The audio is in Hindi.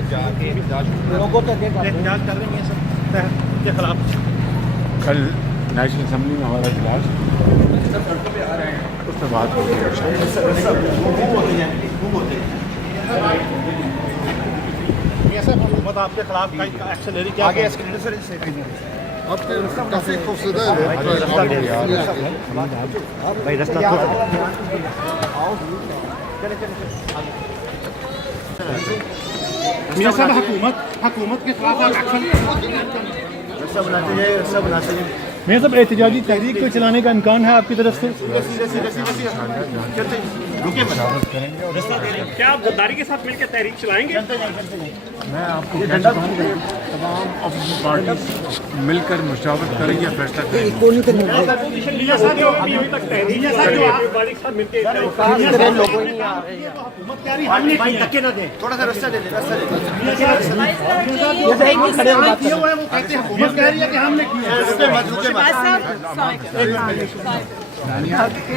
लोगों तक एहतजाज कर रहे हैं सब के खिलाफ। कल नेशनल असम्बली में हमारा इजलास उस पर बात होगी। हुकूमत आपके खिलाफ एक्शन ले रही क्या आगे काफ़ी खौफजदा है भाई रास्ता मियां साहब हुकूमत के खिलाफ एक्शन रास्ता बनाते जाए मियां साहब एहतजाजी तहरीक को चलाने का इम्कान है आपकी तरफ से? क्या आप गद्दारी के साथ मिलकर तहरीक चलाएंगे? मैं आपको कह चुका हूँ कि तमाम अपोजिशन पार्टी मिलकर मुशावरत करेंगे, फैसला करेंगे। थोड़ा सा रास्ता दे Sorry.